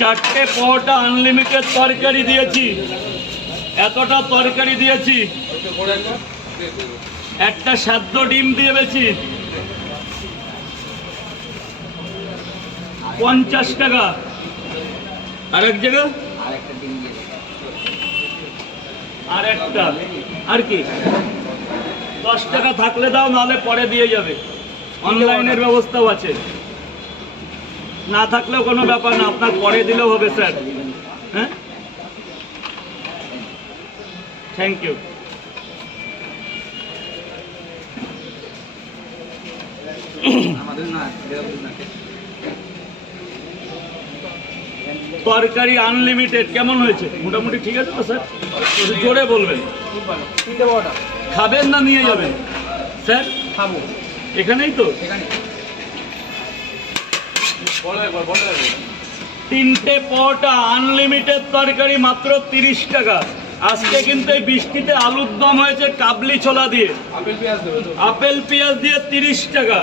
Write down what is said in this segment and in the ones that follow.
চারটে পরোটা আনলিমিটেড তরকারি দিয়েছি, এতটা তরকারি দিয়েছি, একটা সেদ্ধ ডিম দিয়েছি 50 টাকা। আরেক জায়গা আর একটা, আর কি 10 টাকা থাকলে দাও, নাহলে পরে দিয়ে যাবে। অনলাইনের ব্যবস্থাও আছে, না থাকলেও কোনো ব্যাপার না, আপনার পরে দিলেও হবে স্যার। হ্যাঁ, থ্যাংক ইউ। তরকারি আনলিমিটেড কেমন হয়েছে? মোটামুটি ঠিক আছে তো স্যার? জোরে বলবেন। খাবেন না নিয়ে যাবেন? স্যার খাবো, এখানেই তো। তিনটে পরোটা আনলিমিটেড তরকারি মাত্র 30 টাকা। আজকে কিন্তু এই বৃষ্টিতে আলুর দম হয়েছে কাবলি ছোলা দিয়ে, আপেল পেঁয়াজ দিয়ে 30 টাকা।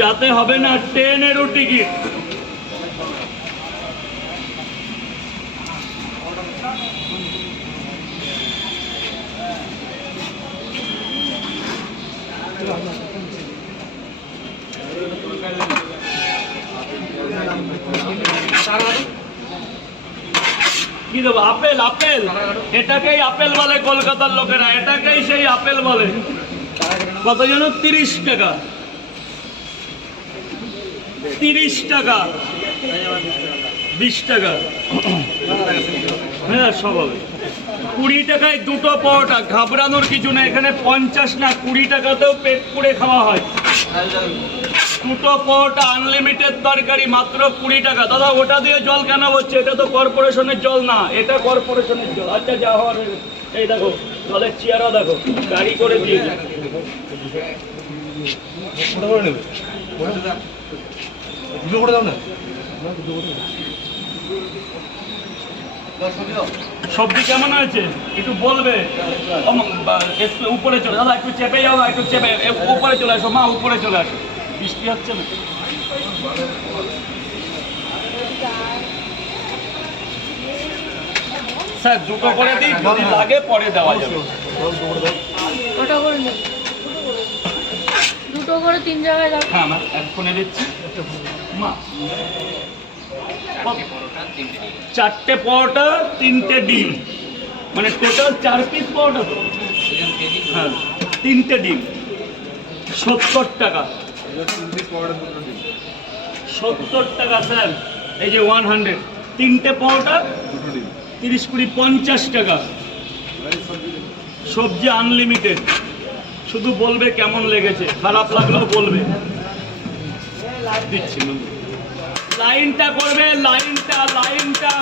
যাতে হবে না ট্রেনেরও টিকিট। কি দেবো? আপেল, আপেল, এটাকেই আপেল বলে কলকাতার লোকেরা, এটাকেই সেই আপেল বলে। কত যেন? 30 টাকা। 30 টাকা, 20 টাকা, হ্যাঁ সব হবে। 20 টাকায় দুটো পরোটা, ঘাবড়ানোর কিছু না। এখানে 50 না 20 টাকাতেও পেট পুড়ে খাওয়া হয়। দুটো পরোটা আনলিমিটেড তরকারি মাত্র 20 টাকা। দাদা ওটা দিয়ে জল কেন হচ্ছে? এটা তো কর্পোরেশনের জল না, এটা কর্পোরেশনের জল। আচ্ছা যা হওয়ার, এই দেখো জলের চেয়ারও দেখো, গাড়ি করে দিয়েছে। সবজি কেমন হয়েছে একটু বলবে? উপরে চলে দাদা, একটু চেপে যাও না, একটু চেপে উপরে চলে আসো মা, উপরে চলে আসো, বৃষ্টি হচ্ছে না। স্যার দুটো করে দিই, যদি লাগে পরে দেওয়া যাবে। দুটো করে 3 জায়গায় দাও। হ্যাঁ মা, এক্ষুনি দিচ্ছি মা। 4টে পরোটা 3টে ডিম, মানে টোটাল 4 পিস পরোটা তো। হ্যাঁ 3টে ডিম 70 টাকা। 70 টাকা স্যার, এই যে 100। 3টে পরোটা 30 20 50 টাকা। সবজি আনলিমিটেড। শুধু বলবে কেমন লেগেছে, খারাপ লাগলেও বলবে। দিচ্ছি, লাইনটা করবে, লাইনটা লাইনটা।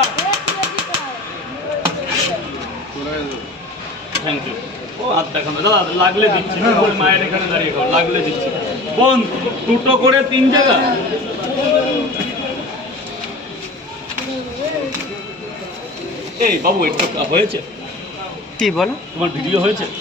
Thank you. ও হাত দেখানো দাদা, লাগলে দিচ্ছি। ওই মায়ের এখানে দাঁড়িয়ে খাও, লাগলে দিচ্ছি। বোন দুটো করে 3 জায়গা। এই বাবু একটু হয়েছে কি বলো? তোমার ভিডিও হয়েছে?